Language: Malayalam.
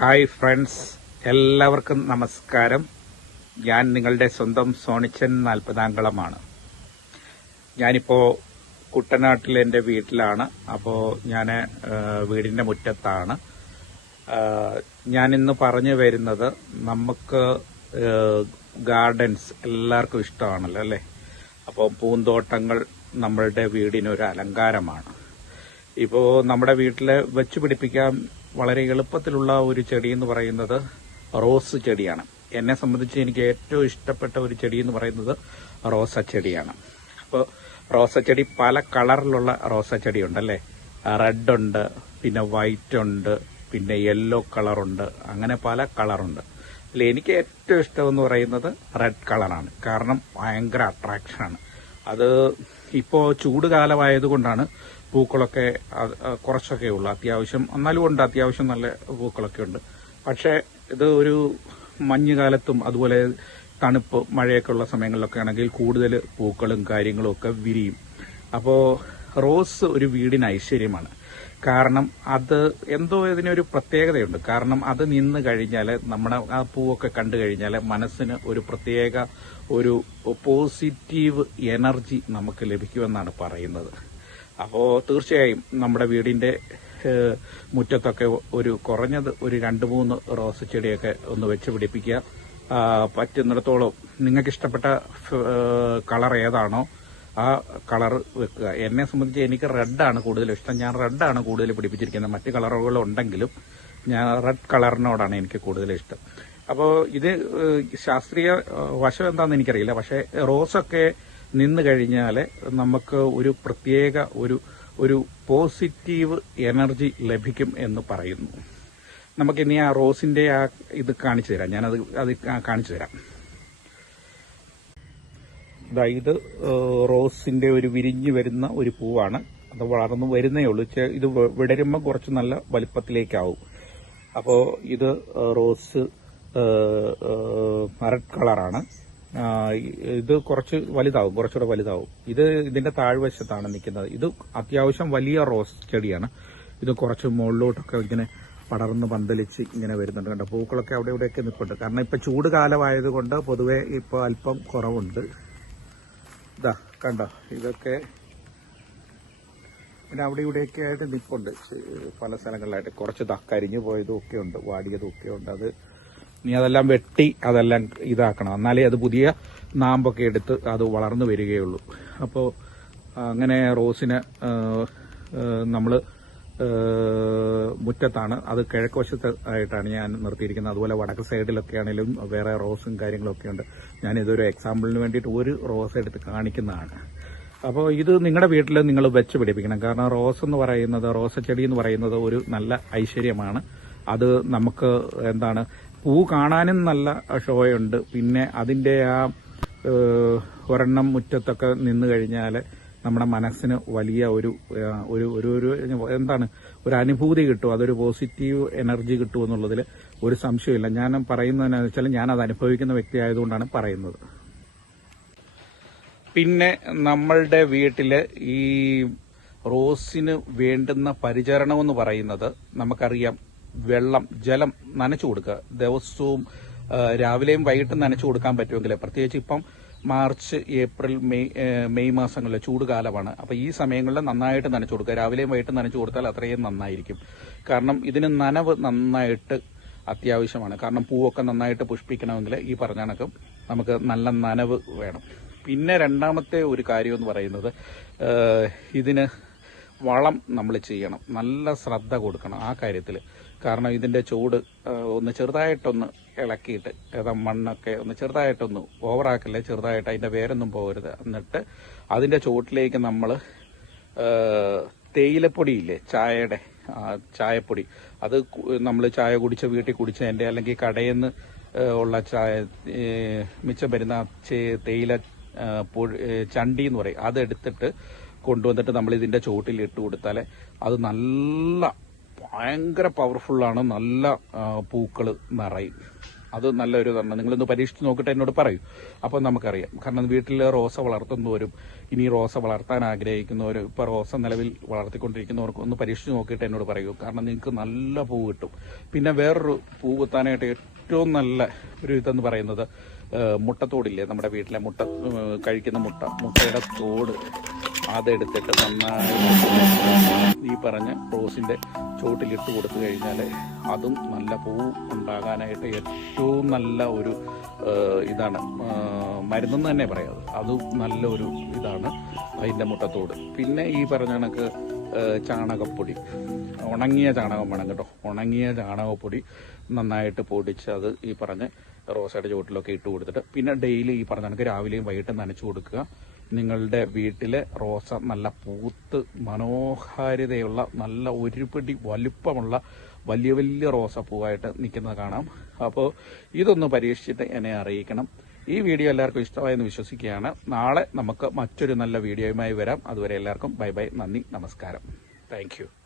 ഹായ് ഫ്രണ്ട്സ് എല്ലാവർക്കും നമസ്കാരം. ഞാൻ നിങ്ങളുടെ സ്വന്തം സോണിച്ചൻ നാൽപ്പതാംകളമാണ് ഞാനിപ്പോൾ കുട്ടനാട്ടിൽ എന്റെ വീട്ടിലാണ്. അപ്പോൾ ഞാൻ വീടിന്റെ മുറ്റത്താണ്. ഞാനിന്ന് പറഞ്ഞു വരുന്നത് നമുക്ക് ഗാർഡൻസ് എല്ലാവർക്കും ഇഷ്ടമാണല്ലോ അല്ലേ? അപ്പോൾ പൂന്തോട്ടങ്ങൾ നമ്മളുടെ വീടിനൊരു അലങ്കാരമാണ്. ഇപ്പോൾ നമ്മുടെ വീട്ടിൽ വെച്ച് പിടിപ്പിക്കാൻ വളരെ എളുപ്പത്തിലുള്ള ഒരു ചെടി എന്ന് പറയുന്നത് റോസ് ചെടിയാണ്. എന്നെ സംബന്ധിച്ച് എനിക്ക് ഏറ്റവും ഇഷ്ടപ്പെട്ട ഒരു ചെടി എന്ന് പറയുന്നത് റോസ ചെടിയാണ്. അപ്പോൾ റോസ ചെടി പല കളറിലുള്ള റോസ ചെടി ഉണ്ടല്ലേ റെഡ് ഉണ്ട് പിന്നെ വൈറ്റ് ഉണ്ട് പിന്നെ യെല്ലോ കളറുണ്ട് അങ്ങനെ പല കളറുണ്ട് അതിൽ എനിക്ക് ഏറ്റവും ഇഷ്ടം എന്ന് പറയുന്നത് റെഡ് കളറാണ് കാരണം ഭയങ്കര അട്രാക്ഷനാണ് അത് ഇപ്പോൾ ചൂട് കാലമായതുകൊണ്ടാണ് പൂക്കളൊക്കെ കുറച്ചൊക്കെ ഉള്ളു. അത്യാവശ്യം എന്നാലും ഉണ്ട് അത്യാവശ്യം നല്ല പൂക്കളൊക്കെ ഉണ്ട്. പക്ഷേ ഇത് ഒരു മഞ്ഞുകാലത്തും അതുപോലെ തണുപ്പ് മഴയൊക്കെ ഉള്ള സമയങ്ങളിലൊക്കെ ആണെങ്കിൽ കൂടുതൽ പൂക്കളും കാര്യങ്ങളും ഒക്കെ വിരിയും. അപ്പോൾ റോസ് ഒരു വീടിന് ഐശ്വര്യമാണ്. കാരണം അത് എന്തോ ഇതിനൊരു പ്രത്യേകതയുണ്ട്. കാരണം അത് നിന്ന് കഴിഞ്ഞാൽ നമ്മുടെ ആ പൂവൊക്കെ കണ്ടു കഴിഞ്ഞാൽ മനസ്സിന് ഒരു പ്രത്യേക ഒരു പോസിറ്റീവ് എനർജി നമുക്ക് ലഭിക്കുമെന്നാണ് പറയുന്നത്. അപ്പോൾ തീർച്ചയായും നമ്മുടെ വീടിന്റെ മുറ്റത്തൊക്കെ ഒരു കുറഞ്ഞത് ഒരു രണ്ട് മൂന്ന് റോസ് ചെടിയൊക്കെ ഒന്ന് വെച്ച് പിടിപ്പിക്കുക. പറ്റുന്നിടത്തോളം നിങ്ങൾക്ക് ഇഷ്ടപ്പെട്ട കളർ ഏതാണോ ആ കളർ വെക്കുക. എന്നെ സംബന്ധിച്ച് എനിക്ക് റെഡാണ് കൂടുതൽ ഇഷ്ടം. ഞാൻ റെഡാണ് കൂടുതൽ പിടിപ്പിച്ചിരിക്കുന്നത്. മറ്റ് കളറുകൾ ഉണ്ടെങ്കിലും ഞാൻ റെഡ് കളറിനോടാണ് എനിക്ക് കൂടുതൽ ഇഷ്ടം. അപ്പോൾ ഇത് ശാസ്ത്രീയ വശം എന്താണെന്ന് എനിക്കറിയില്ല. പക്ഷേ റോസൊക്കെ നിന്ന് കഴിഞ്ഞാൽ നമുക്ക് ഒരു പ്രത്യേക ഒരു ഒരു പോസിറ്റീവ് എനർജി ലഭിക്കും എന്ന് പറയുന്നു. നമുക്കിനി ആ റോസിന്റെ ആ ഇത് കാണിച്ചു തരാം. ഞാനത് അത് കാണിച്ചു തരാം. ഇത് റോസിന്റെ ഒരു വിരിഞ്ഞു വരുന്ന ഒരു പൂവാണ്. അത് വളർന്നു വരുന്നേ ഉള്ളൂ. ഇത് വിടരുമ്പോൾ കുറച്ച് നല്ല വലിപ്പത്തിലേക്കാവും. അപ്പോൾ ഇത് റോസ് റെഡ് കളറാണ്. ഇത് കുറച്ച് വലുതാവും കുറച്ചുകൂടെ വലുതാവും. ഇത് ഇതിന്റെ താഴ്വശത്താണ് നിൽക്കുന്നത്. ഇത് അത്യാവശ്യം വലിയ റോസ് ചെടിയാണ്. ഇത് കുറച്ച് മുകളിലോട്ടൊക്കെ ഇങ്ങനെ പടർന്ന് പന്തലിച്ച് ഇങ്ങനെ വരുന്നുണ്ട്. കണ്ടോ പൂക്കളൊക്കെ അവിടെ ഇവിടെയൊക്കെ നിൽപ്പുണ്ട്. കാരണം ഇപ്പൊ ചൂട് കാലമായതുകൊണ്ട് പൊതുവെ ഇപ്പൊ അല്പം കുറവുണ്ട്. ഇതാ കണ്ടോ ഇതൊക്കെ പിന്നെ അവിടെ ഇവിടെയൊക്കെ ആയിട്ട് നിൽപ്പുണ്ട്. പല സ്ഥലങ്ങളിലായിട്ട് കുറച്ച് കരിഞ്ഞു പോയതും ഒക്കെ ഉണ്ട് വാടിയതും ഒക്കെ ഉണ്ട്. അത് നീ അതെല്ലാം വെട്ടി അതെല്ലാം ഇതാക്കണം. എന്നാലേ അത് പുതിയ നാമ്പൊക്കെ എടുത്ത് അത് വളർന്നു വരികയുള്ളൂ. അപ്പോൾ അങ്ങനെ റോസിന് നമ്മൾ മുറ്റത്താണ്. അത് കിഴക്കുവശത്ത് ആയിട്ടാണ് ഞാൻ നിർത്തിയിരിക്കുന്നത്. അതുപോലെ വടക്ക് സൈഡിലൊക്കെ ആണെങ്കിലും വേറെ റോസും കാര്യങ്ങളൊക്കെ ഉണ്ട്. ഞാൻ ഇതൊരു എക്സാമ്പിളിന് വേണ്ടിയിട്ട് ഒരു റോസ് എടുത്ത് കാണിക്കുന്നതാണ്. അപ്പോൾ ഇത് നിങ്ങളുടെ വീട്ടിൽ നിങ്ങൾ വെച്ച് പിടിപ്പിക്കണം. കാരണം റോസ് എന്ന് പറയുന്നത് റോസ ചെടി എന്ന് പറയുന്നത് ഒരു നല്ല ഐശ്വര്യമാണ്. അത് നമുക്ക് എന്താണ് പൂ കാണാനും നല്ല ഷോയുണ്ട്. പിന്നെ അതിന്റെ ആ ഒരെണ്ണം മുറ്റത്തൊക്കെ നിന്ന് കഴിഞ്ഞാൽ നമ്മുടെ മനസ്സിന് വലിയ ഒരു ഒരു ഒരു ഒരു എന്താണ് ഒരു അനുഭൂതി കിട്ടും. അതൊരു പോസിറ്റീവ് എനർജി കിട്ടും എന്നുള്ളതിൽ ഒരു സംശയമില്ല. ഞാൻ പറയുന്നതെന്നു വെച്ചാൽ ഞാൻ അത് അനുഭവിക്കുന്ന വ്യക്തി ആയതുകൊണ്ടാണ് പറയുന്നത്. പിന്നെ നമ്മളുടെ വീട്ടിൽ ഈ റോസിന് വേണ്ടുന്ന പരിചരണമെന്ന് പറയുന്നത് നമുക്കറിയാം. വെള്ളം ജലം നനച്ചു കൊടുക്കുക. ദിവസവും രാവിലെയും വൈകിട്ടും നനച്ചു കൊടുക്കാൻ പറ്റുമെങ്കിൽ പ്രത്യേകിച്ച് ഇപ്പം മാർച്ച് ഏപ്രിൽ മെയ് മെയ് മാസങ്ങളിൽ ചൂട് കാലമാണ് അപ്പോൾ ഈ സമയങ്ങളിൽ നന്നായിട്ട് നനച്ചു കൊടുക്കുക. രാവിലെയും വൈകിട്ടും നനച്ചു കൊടുത്താൽ അത്രയും നന്നായിരിക്കും. കാരണം ഇതിന് നനവ് നന്നായിട്ട് അത്യാവശ്യമാണ്. കാരണം പൂവൊക്കെ നന്നായിട്ട് പുഷ്പിക്കണമെങ്കിൽ ഈ പറഞ്ഞ നമുക്ക് നല്ല നനവ് വേണം. പിന്നെ രണ്ടാമത്തെ ഒരു കാര്യം എന്ന് പറയുന്നത് ഇതിന് വളം നമ്മൾ ചെയ്യണം. നല്ല ശ്രദ്ധ കൊടുക്കണം ആ കാര്യത്തിൽ കാരണം ഇതിന്റെ ചൂട് ഒന്ന് ചെറുതായിട്ടൊന്ന് ഇളക്കിയിട്ട് ഏതാ മണ്ണൊക്കെ ഒന്ന് ചെറുതായിട്ടൊന്ന് ഓവറാക്കല്ലേ ചെറുതായിട്ട് അതിന്റെ വേരൊന്നും പോകരുത്. എന്നിട്ട് അതിന്റെ ചുവട്ടിലേക്ക് നമ്മൾ തേയിലപ്പൊടിയില്ലേ ചായയുടെ ചായപ്പൊടി. അത് നമ്മൾ ചായ കുടിച്ച വീട്ടിൽ കുടിച്ചതിന്റെ അല്ലെങ്കിൽ കടയിൽ നിന്ന് ഉള്ള ചായ മിച്ചം വരുന്ന തേയില ചണ്ടി എന്ന് പറയും. അതെടുത്തിട്ട് കൊണ്ടുവന്നിട്ട് നമ്മൾ ഇതിന്റെ ചുവട്ടിൽ ഇട്ട് കൊടുത്താൽ അത് നല്ല ഭയങ്കര പവർഫുള്ളാണ് നല്ല പൂക്കൾ നിറയും. അത് നല്ലൊരു തന്നെ നിങ്ങളൊന്ന് പരീക്ഷിച്ച് നോക്കിയിട്ട് എന്നോട് പറയൂ. അപ്പം നമുക്കറിയാം. കാരണം വീട്ടിൽ റോസ വളർത്തുന്നവരും ഇനി റോസ വളർത്താൻ ആഗ്രഹിക്കുന്നവരും ഇപ്പോൾ റോസ നിലവിൽ വളർത്തിക്കൊണ്ടിരിക്കുന്നവർക്ക് ഒന്ന് പരീക്ഷിച്ച് നോക്കിയിട്ട് എന്നോട് പറയൂ. കാരണം നിങ്ങൾക്ക് നല്ല പൂ കിട്ടും. പിന്നെ വേറൊരു പൂ കുത്താനായിട്ട് ഏറ്റവും നല്ല ഒരു ഇതെന്ന് പറയുന്നത് മുട്ടത്തോടില്ലേ? നമ്മുടെ വീട്ടിലെ മുട്ട കഴിക്കുന്ന മുട്ട. മുട്ടയുടെ തോട് അതെടുത്തിട്ട് നന്നായി ഈ പറഞ്ഞ റോസിന്റെ ചോട്ടിലിട്ട് കൊടുത്തു കഴിഞ്ഞാൽ അതും നല്ല പൂ ഉണ്ടാകാനായിട്ട് ഏറ്റവും നല്ല ഒരു ഇതാണ്. മരുന്നെന്ന് തന്നെ പറയാം അതും. നല്ലൊരു ഇതാണ് അതിന്റെ മുട്ടത്തോട്. പിന്നെ ഈ പറഞ്ഞ കണക്ക് ചാണകപ്പൊടി. ഉണങ്ങിയ ചാണകം വേണം കേട്ടോ. ഉണങ്ങിയ ചാണകപ്പൊടി നന്നായിട്ട് പൊടിച്ച് അത് ഈ പറഞ്ഞ റോസയുടെ ചുവട്ടിലൊക്കെ ഇട്ട് കൊടുത്തിട്ട് പിന്നെ ഡെയിലി ഈ പറഞ്ഞ കണക്ക് രാവിലെയും വൈകിട്ടും നനച്ചു കൊടുക്കുക. നിങ്ങളുടെ വീട്ടിലെ റോസ നല്ല പൂത്ത് മനോഹാരിതയുള്ള നല്ല ഒരുപിടി വലുപ്പമുള്ള വലിയ വലിയ റോസപ്പൂവായിട്ട് നിൽക്കുന്നത് കാണാം. അപ്പോൾ ഇതൊന്ന് പരീക്ഷിച്ചിട്ട് എന്നെ അറിയിക്കണം. ഈ വീഡിയോ എല്ലാവർക്കും ഇഷ്ടമായെന്ന് വിശ്വസിക്കുകയാണ്. നാളെ നമുക്ക് മറ്റൊരു നല്ല വീഡിയോയുമായി വരാം. അതുവരെ എല്ലാവർക്കും ബൈ ബൈ. നന്ദി. നമസ്കാരം. താങ്ക്